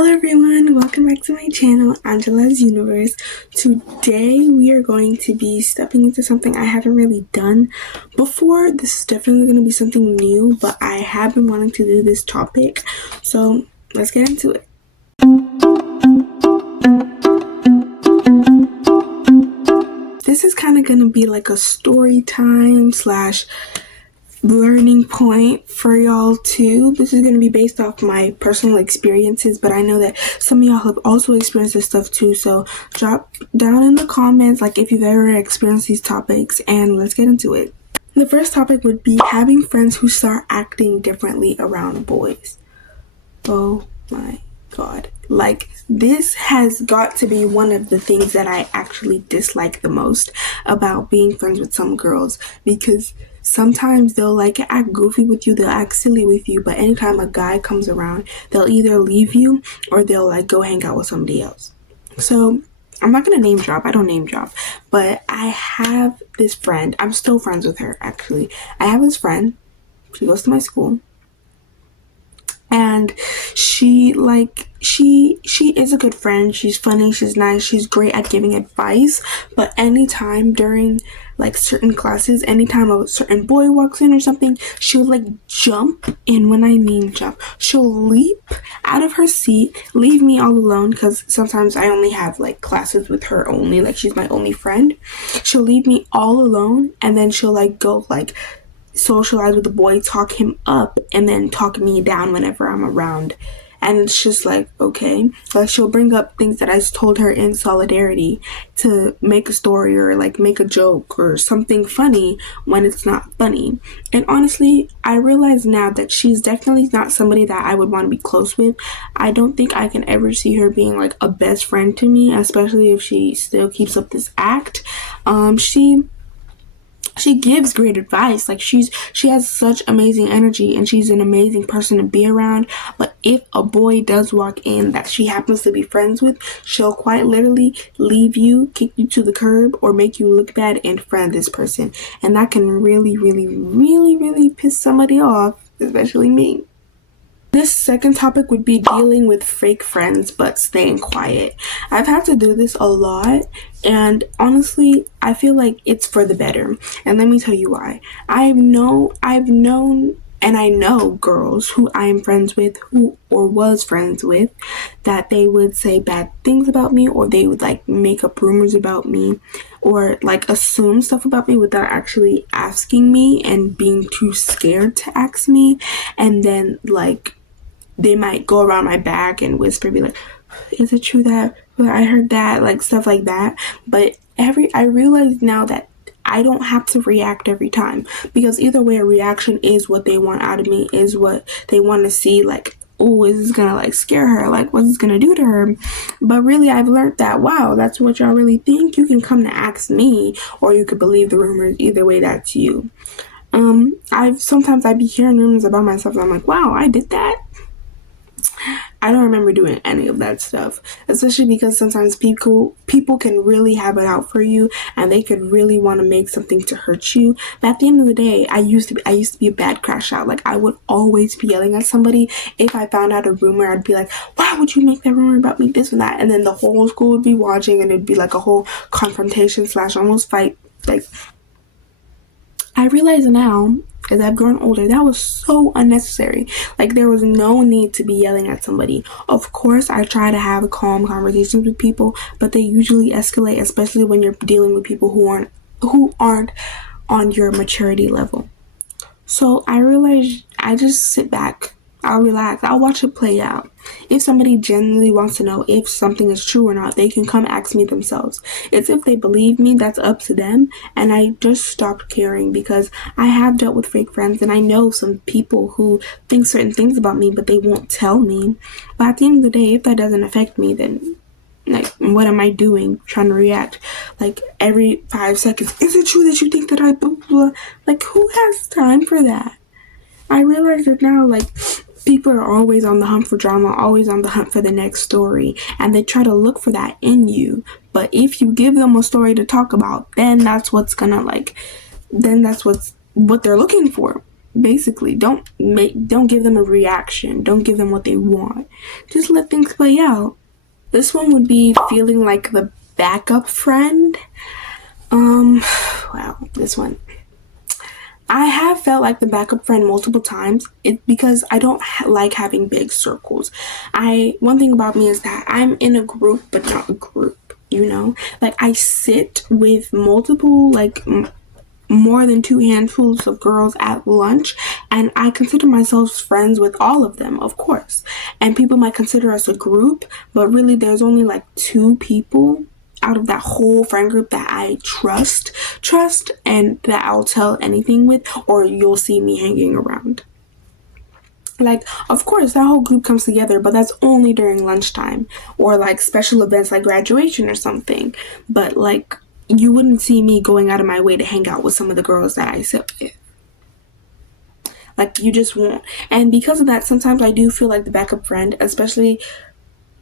Hello everyone, welcome back to my channel, Angela's Universe. Today we are going to be stepping into something I haven't really done before. This is definitely going to be something new, but I have been wanting to do this topic, so let's get into it. This is kind of going to be like a story time slash learning point for y'all too. This is going to be based off my personal experiences, but I know that some of y'all have also experienced this stuff too, so drop down in the comments like if you've ever experienced these topics, and let's get into it. The first topic would be having friends who start acting differently around boys. Oh my god, like this has got to be one of the things that I actually dislike the most about being friends with some girls, because sometimes they'll like act goofy with you, they'll act silly with you, but anytime a guy comes around, they'll either leave you or they'll like go hang out with somebody else. So I'm not gonna name drop, I don't name drop, but I have this friend, I'm still friends with her actually. I have this friend, she goes to my school, and she is a good friend. She's funny, she's nice, she's great at giving advice, but anytime during like certain classes, anytime a certain boy walks in or something, she'll like jump, and when I mean jump, she'll leap out of her seat, leave me all alone, because sometimes I only have like classes with her only, like she's my only friend. She'll leave me all alone, and then she'll like go like socialize with the boy, talk him up, and then talk me down whenever I'm around. And it's just like, okay, like she'll bring up things that I told her in solidarity to make a story or like make a joke or something funny when it's not funny. And honestly, I realize now that she's definitely not somebody that I would want to be close with. I don't think I can ever see her being like a best friend to me, especially if she still keeps up this act. She gives great advice, like she has such amazing energy and she's an amazing person to be around, but if a boy does walk in that she happens to be friends with, she'll quite literally leave you, kick you to the curb, or make you look bad in front of this person, and that can really piss somebody off, especially me. This second topic would be dealing with fake friends but staying quiet. I've had to do this a lot, and honestly, I feel like it's for the better. And let me tell you why. I've known and I know girls who I am friends with, who or was friends with, that they would say bad things about me, or they would like make up rumors about me, or like assume stuff about me without actually asking me and being too scared to ask me. And then like they might go around my back and whisper, be like, is it true that I heard that, like stuff like that. But I realize now that I don't have to react every time, because either way, a reaction is what they want out of me, is what they want to see, like, oh, is this gonna like scare her, like what's this gonna do to her? But really, I've learned that, wow, that's what y'all really think. You can come to ask me, or you could believe the rumors. Either way, that's you. I'd be hearing rumors about myself and I'm like, wow, I did that. I don't remember doing any of that stuff, especially because sometimes people can really have it out for you, and they could really want to make something to hurt you. But at the end of the day, I used to be a bad crash out. Like I would always be yelling at somebody. If I found out a rumor, I'd be like, why would you make that rumor about me, this and that? And then the whole school would be watching, and it'd be like a whole confrontation slash almost fight. Like, I realize now, as I've grown older, that was so unnecessary. Like, there was no need to be yelling at somebody. Of course, I try to have calm conversations with people, but they usually escalate, especially when you're dealing with people who aren't on your maturity level. So I realize I just sit back, I'll relax, I'll watch it play out. If somebody genuinely wants to know if something is true or not, they can come ask me themselves. It's if they believe me, that's up to them. And I just stopped caring, because I have dealt with fake friends, and I know some people who think certain things about me, but they won't tell me. But at the end of the day, if that doesn't affect me, then like, what am I doing? Trying to react like every 5 seconds. Is it true that you think that I blah, blah, blah? Like, who has time for that? I realize that now, like, people are always on the hunt for drama, always on the hunt for the next story, and they try to look for that in you. But if you give them a story to talk about, then that's what they're looking for. Basically, don't give them a reaction. Don't give them what they want. Just let things play out. This one would be feeling like the backup friend. Wow, this one. I have felt like the backup friend multiple times. Because I don't like having big circles. One thing about me is that I'm in a group, but not a group. Like I sit with multiple, like more than 2 handfuls of girls at lunch, and I consider myself friends with all of them, of course. And people might consider us a group, but really there's only like 2 people out of that whole friend group that I trust, and that I'll tell anything with, or you'll see me hanging around. Like, of course, that whole group comes together, but that's only during lunchtime or like special events like graduation or something. But like, you wouldn't see me going out of my way to hang out with some of the girls that I sit with. Like, you just won't. And because of that, sometimes I do feel like the backup friend, especially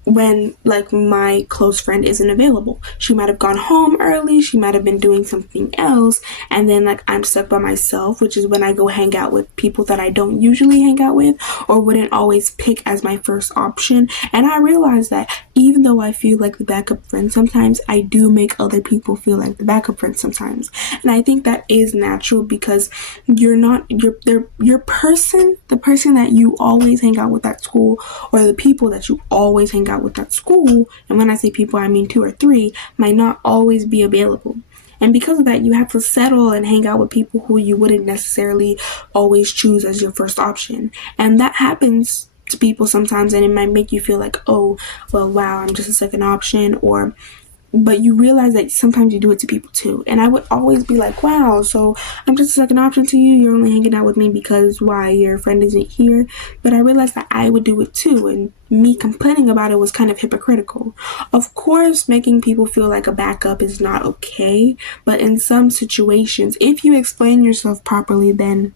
when like my close friend isn't available. She might have gone home early, she might have been doing something else, and then like I'm stuck by myself, which is when I go hang out with people that I don't usually hang out with or wouldn't always pick as my first option. And I realize that even though I feel like the backup friend sometimes, I do make other people feel like the backup friend sometimes. And I think that is natural because your person, the person that you always hang out with at school, or the people that you always hang out with at school, and when I say people I mean 2 or 3, might not always be available. And because of that, you have to settle and hang out with people who you wouldn't necessarily always choose as your first option. And that happens to people sometimes, and it might make you feel like, oh, well, wow, I'm just a second option, but you realize that sometimes you do it to people too. And I would always be like, wow, so I'm just a second option to you. You're only hanging out with me because why, your friend isn't here. But I realized that I would do it too. And me complaining about it was kind of hypocritical. Of course, making people feel like a backup is not okay. But in some situations, if you explain yourself properly, then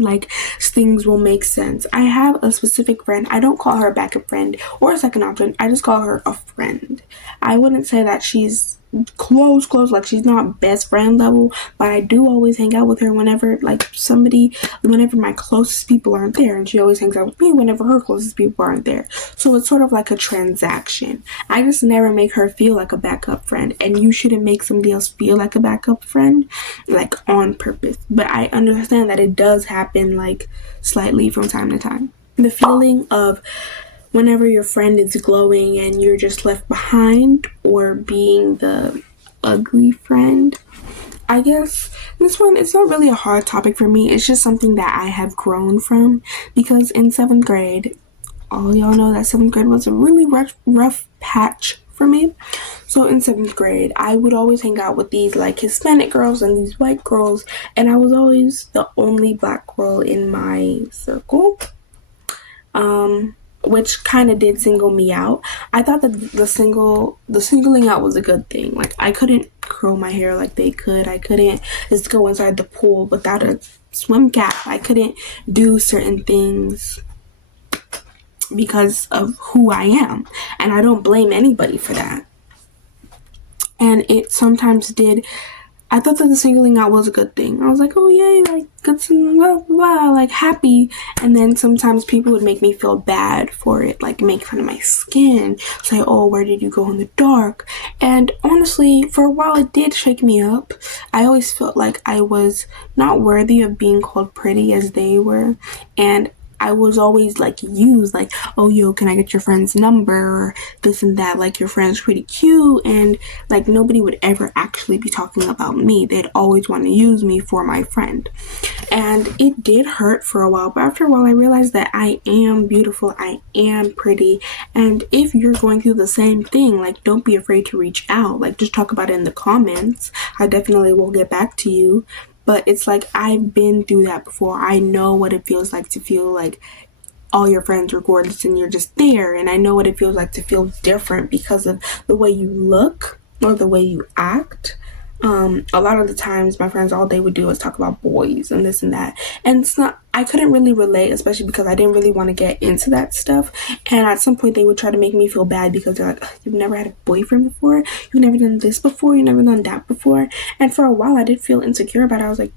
like things will make sense. I have a specific friend. I don't call her a backup friend or a second option. I just call her a friend. I wouldn't say that she's close, like she's not best friend level, but I do always hang out with her whenever my closest people aren't there, and she always hangs out with me whenever her closest people aren't there. So it's sort of like a transaction. I just never make her feel like a backup friend, and you shouldn't make somebody else feel like a backup friend, like on purpose. But I understand that it does happen like slightly from time to time. The feeling of whenever your friend is glowing and you're just left behind, or being the ugly friend. I guess this one, it's not really a hard topic for me. It's just something that I have grown from, because in 7th grade, all y'all know that 7th grade was a really rough patch for me. So in 7th grade, I would always hang out with these like Hispanic girls and these white girls, and I was always the only black girl in my circle. Which kind of did single me out. I thought that the singling out was a good thing. Like, I couldn't curl my hair like they could. I couldn't just go inside the pool without a swim cap. I couldn't do certain things because of who I am. And I don't blame anybody for that. And it sometimes did. I thought that the singling out was a good thing. I was like, oh yay, like good to blah blah, like happy. And then sometimes people would make me feel bad for it, like make fun of my skin, say, oh, where did you go in the dark? And honestly, for a while it did shake me up. I always felt like I was not worthy of being called pretty as they were. And I was always like used, like, oh, yo, can I get your friend's number, or this and that, like your friend's pretty cute, and like nobody would ever actually be talking about me. They'd always want to use me for my friend. And it did hurt for a while, but after a while I realized that I am beautiful, I am pretty, and if you're going through the same thing, like don't be afraid to reach out, like just talk about it in the comments. I definitely will get back to you. But it's like, I've been through that before. I know what it feels like to feel like all your friends are gorgeous and you're just there. And I know what it feels like to feel different because of the way you look or the way you act. A lot of the times my friends, all they would do was talk about boys and this and that. And it's not, I couldn't really relate, especially because I didn't really want to get into that stuff. And at some point they would try to make me feel bad because they're like, you've never had a boyfriend before? You've never done this before? You've never done that before? And for a while I did feel insecure about it. I was like,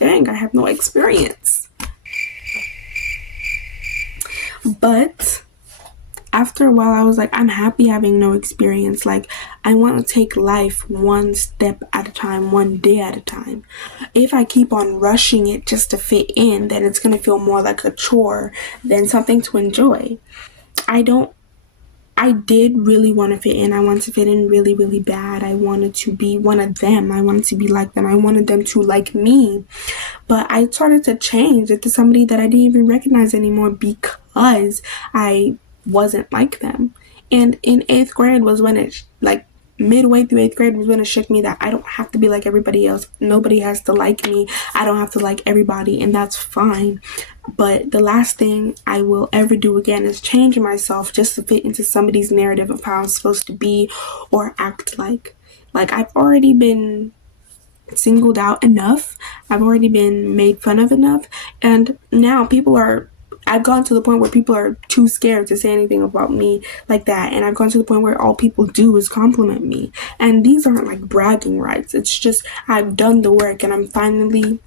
dang, I have no experience. But after a while, I was like, I'm happy having no experience. Like, I want to take life one step at a time, one day at a time. If I keep on rushing it just to fit in, then it's going to feel more like a chore than something to enjoy. I did really want to fit in. I wanted to fit in really, really bad. I wanted to be one of them. I wanted to be like them. I wanted them to like me. But I started to change into somebody that I didn't even recognize anymore because I wasn't like them. And in 8th grade was when it, like, midway through 8th grade was when it shook me that I don't have to be like everybody else. Nobody has to like me. I don't have to like everybody, and that's fine. But the last thing I will ever do again is change myself just to fit into somebody's narrative of how I'm supposed to be or act like. Like, I've already been singled out enough. I've already been made fun of enough. And now I've gone to the point where people are too scared to say anything about me like that. And I've gone to the point where all people do is compliment me. And these aren't like bragging rights. It's just I've done the work and I'm finally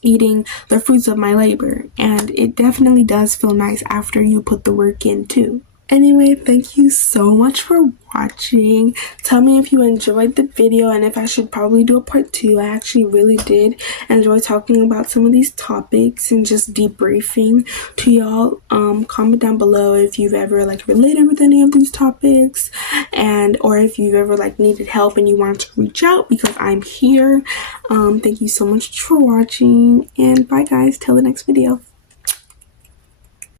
eating the fruits of my labor. And it definitely does feel nice after you put the work in too. Anyway, thank you so much for watching. Tell me if you enjoyed the video and if I should probably do a part 2. I actually really did enjoy talking about some of these topics and just debriefing to y'all. Comment down below if you've ever like related with any of these topics, and or if you've ever like needed help and you wanted to reach out, because I'm here. Thank you so much for watching, and bye guys, till the next video.